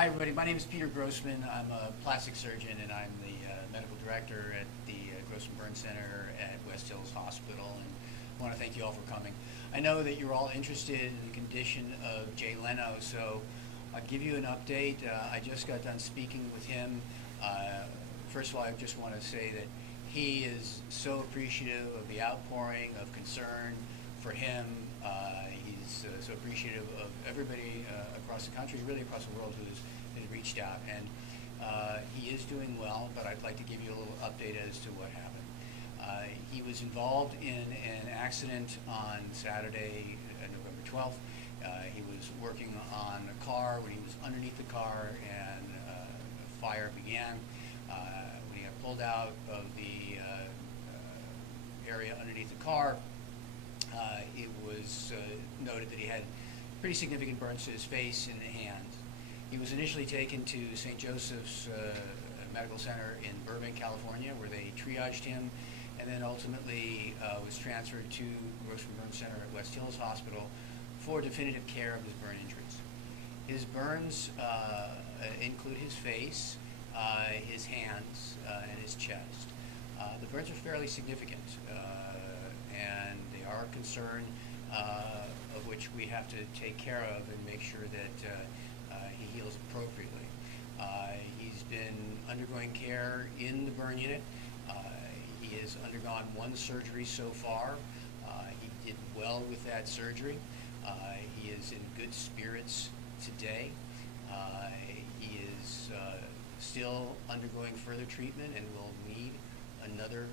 Hi everybody, my name is Peter Grossman. I'm a plastic surgeon and I'm the medical director at the Grossman Burn Center at West Hills Hospital, and I want to thank you all for coming. I know that you're all interested in the condition of Jay Leno, so I'll give you an update. I just got done speaking with him. First of all, I just want to say that he is so appreciative of the outpouring of concern for him. He's so appreciative of everybody across the country, really across the world, who's reached out. And he is doing well, but I'd like to give you a little update as to what happened. He was involved in an accident on Saturday, November 12th. He was working on a car when he was underneath the car, and a fire began. When he got pulled out of the area underneath the car, it was noted that he had pretty significant burns to his face and hand. He was initially taken to St. Joseph's Medical Center in Burbank, California, where they triaged him, and then ultimately was transferred to Grossman Burn Center at West Hills Hospital for definitive care of his burn injuries. His burns include his face, his hands, and his chest. The burns are fairly significant, and they are a concern of which we have to take care of and make sure that he heals appropriately. He's been undergoing care in the burn unit. He has undergone one surgery so far. He did well with that surgery. He is in good spirits today. He is still undergoing further treatment and will need another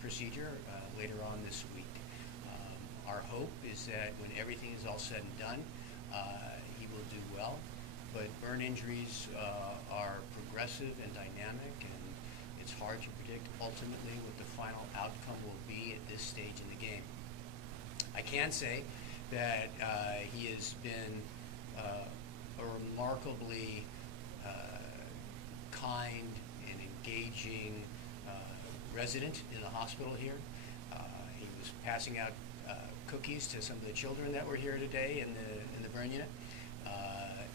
procedure later on this week. Our hope is that when everything is all said and done, he will do well. But burn injuries are progressive and dynamic, and it's hard to predict ultimately what the final outcome will be at this stage in the game. I can say that he has been a remarkably kind and engaging resident in the hospital here. He was passing out cookies to some of the children that were here today in the burn unit,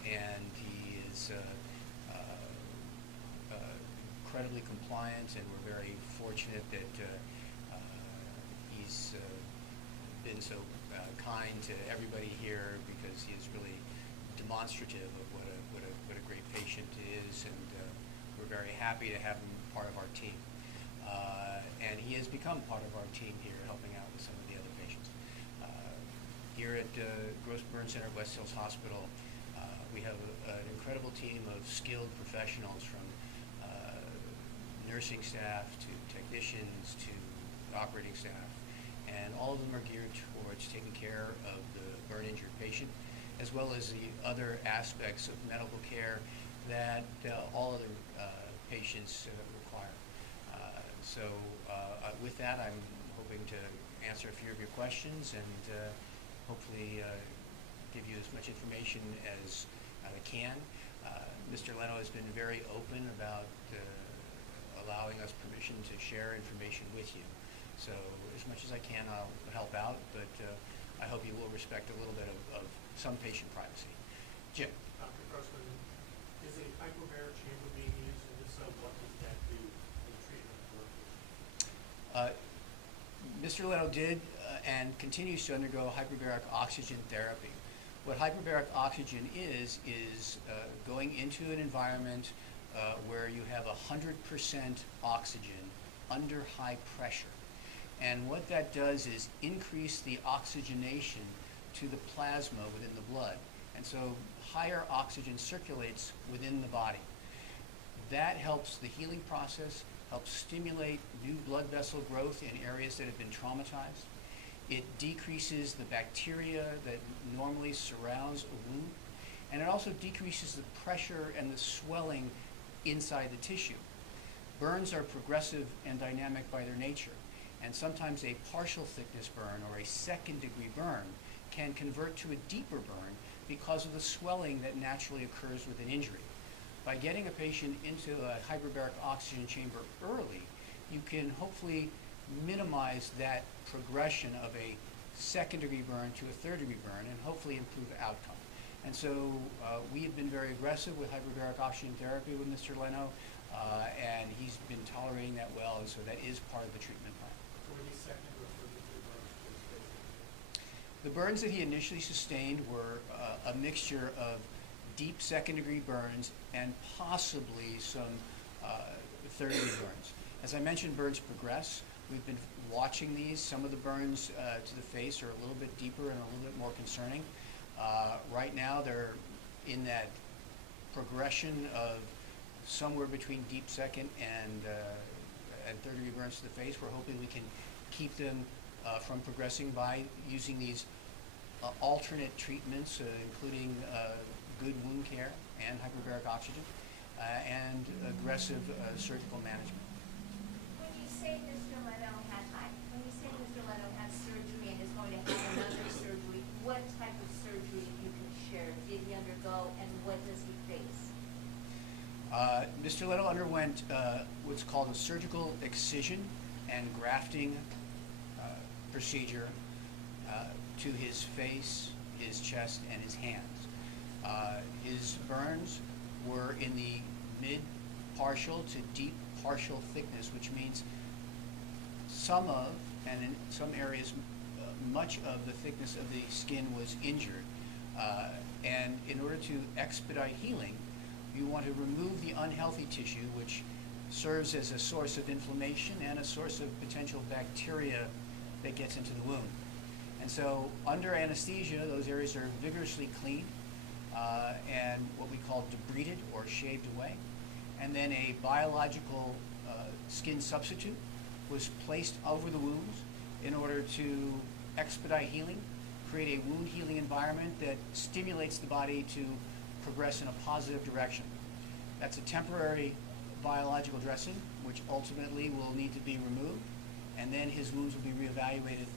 and he is incredibly compliant, and we're very fortunate that he's been so kind to everybody here, because he is really demonstrative of what a great patient is, and we're very happy to have him part of our team. And he has become part of our team here, helping out with some of the other patients. Here at Grossman Burn Center at West Hills Hospital, we have an incredible team of skilled professionals, from nursing staff to technicians to operating staff, and all of them are geared towards taking care of the burn injured patient, as well as the other aspects of medical care that all other patients require. So with that, I'm hoping to answer a few of your questions and hopefully give you as much information as I can. Mr. Leno has been very open about allowing us permission to share information with you. So as much as I can, I'll help out, but I hope you will respect a little bit of some patient privacy. Jim. Dr. Grossman, is a hyperbaric chamber being used, and if so, what does that do in treatment of workers? Mr. Leno did and continues to undergo hyperbaric oxygen therapy. What hyperbaric oxygen is going into an environment where you have 100% oxygen under high pressure. And what that does is increase the oxygenation to the plasma within the blood. And so higher oxygen circulates within the body. That helps the healing process, helps stimulate new blood vessel growth in areas that have been traumatized. It decreases the bacteria that normally surrounds a wound, and it also decreases the pressure and the swelling inside the tissue. Burns are progressive and dynamic by their nature, and sometimes a partial thickness burn or a second-degree burn can convert to a deeper burn because of the swelling that naturally occurs with an injury. By getting a patient into a hyperbaric oxygen chamber early, you can hopefully minimize that progression of a second-degree burn to a third-degree burn and hopefully improve outcome. And so we have been very aggressive with hyperbaric oxygen therapy with Mr. Leno, and he's been tolerating that well, and so that is part of the treatment plan. Were these second or third degree burns just basically? The burns that he initially sustained were a mixture of deep second-degree burns and possibly some third-degree burns. As I mentioned, burns progress. We've been watching these. Some of the burns to the face are a little bit deeper and a little bit more concerning. Right now, they're in that progression of somewhere between deep second and third-degree burns to the face. We're hoping we can keep them from progressing by using these alternate treatments, including good wound care and hyperbaric oxygen, and aggressive surgical management. When you say Mr. Leno had surgery and is going to have another surgery, what type of surgery, if you can share, did he undergo and what does he face? Mr. Leno underwent what's called a surgical excision and grafting procedure to his face, his chest, and his hands. His burns were in the mid-partial to deep partial thickness, which means some of, and in some areas, much of the thickness of the skin was injured. And in order to expedite healing, you want to remove the unhealthy tissue, which serves as a source of inflammation and a source of potential bacteria that gets into the wound. And so under anesthesia, those areas are vigorously cleaned and what we call debrided or shaved away. And then a biological skin substitute was placed over the wounds in order to expedite healing, create a wound healing environment that stimulates the body to progress in a positive direction. That's a temporary biological dressing, which ultimately will need to be removed, and then his wounds will be reevaluated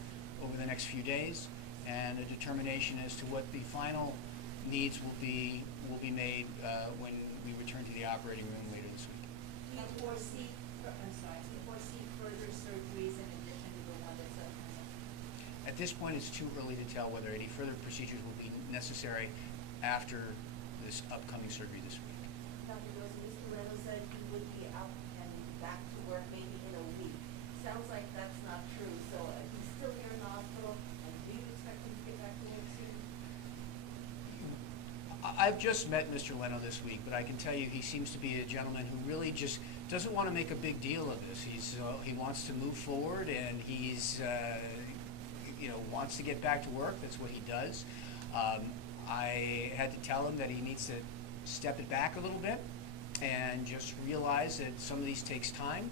over the next few days, and a determination as to what the final needs will be made when we return to the operating room later this week. Do you foresee, further surgeries in addition to the one that's upcoming? At this point, it's too early to tell whether any further procedures will be necessary after this upcoming surgery this week. Dr. Grossman, Mr. Leno said he would be out and back to work maybe in a week. Sounds like that's not true. So he's still here in the hospital, and do you expect him to get back to work soon? I've just met Mr. Leno this week, but I can tell you he seems to be a gentleman who really just doesn't want to make a big deal of this. He wants to move forward, and he's wants to get back to work. That's what he does. I had to tell him that he needs to step it back a little bit and just realize that some of these takes time.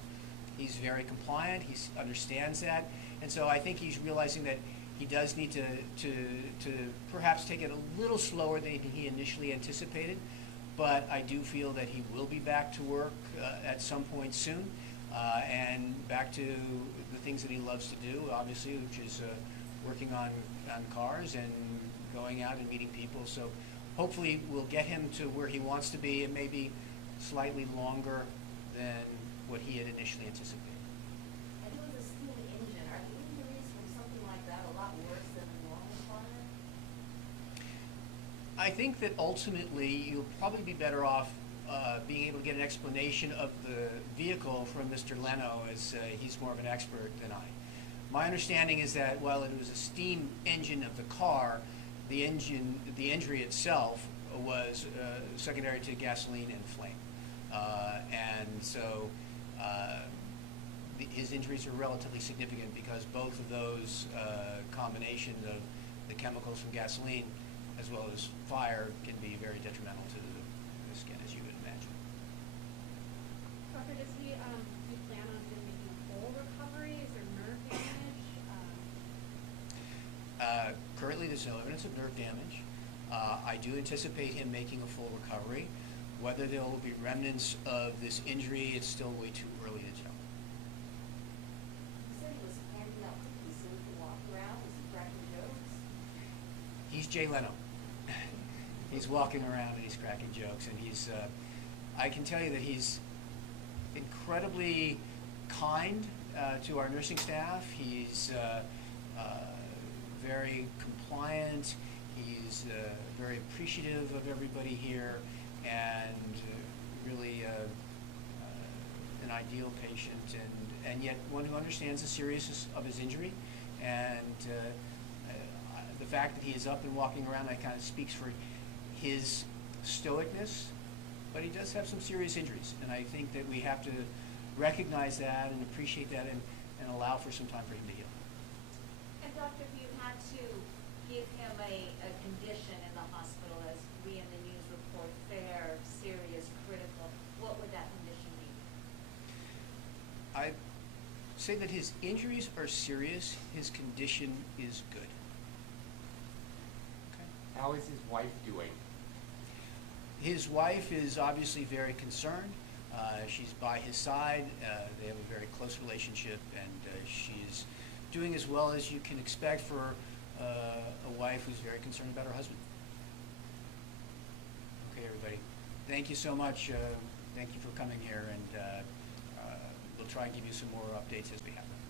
He's very compliant. He understands that, and so I think he's realizing that he does need to perhaps take it a little slower than he initially anticipated, but I do feel that he will be back to work at some point soon, and back to the things that he loves to do, obviously, which is working on cars and going out and meeting people. So hopefully we'll get him to where he wants to be, and maybe slightly longer than what he had initially anticipated. And it was a steam engine. Are the injuries from something like that a lot worse than a normal fire? I think that ultimately you'll probably be better off being able to get an explanation of the vehicle from Mr. Leno, as he's more of an expert than I. My understanding is that while it was a steam engine of the car, the injury itself was secondary to gasoline and flame. And so his injuries are relatively significant because both of those combinations of the chemicals from gasoline as well as fire can be very detrimental to the skin, as you would imagine. Doctor, does he plan on him making a full recovery? Is there nerve damage? Currently, there's no evidence of nerve damage. I do anticipate him making a full recovery. Whether there will be remnants of this injury, it's still way too early to tell. You said he was handing out cookies so he could walk around. Was he cracking jokes? He's Jay Leno. He's walking around and he's cracking jokes, and he's. I can tell you that he's incredibly kind to our nursing staff. He's very compliant. He's very appreciative of everybody here, and really an ideal patient, and yet one who understands the seriousness of his injury. And the fact that he is up and walking around, that kind of speaks for his stoicness, but he does have some serious injuries, and I think that we have to recognize that and appreciate that, and allow for some time for him to heal. And doctor, if you had to give him a condition in the hospital, as we in the news report, fair, serious, critical, what would that condition be? I say that his injuries are serious, his condition is good. Okay. How is his wife doing? His wife is obviously very concerned. She's by his side. They have a very close relationship, and she's doing as well as you can expect for a wife who's very concerned about her husband. Okay, everybody. Thank you so much. Thank you for coming here, and we'll try and give you some more updates as we have them.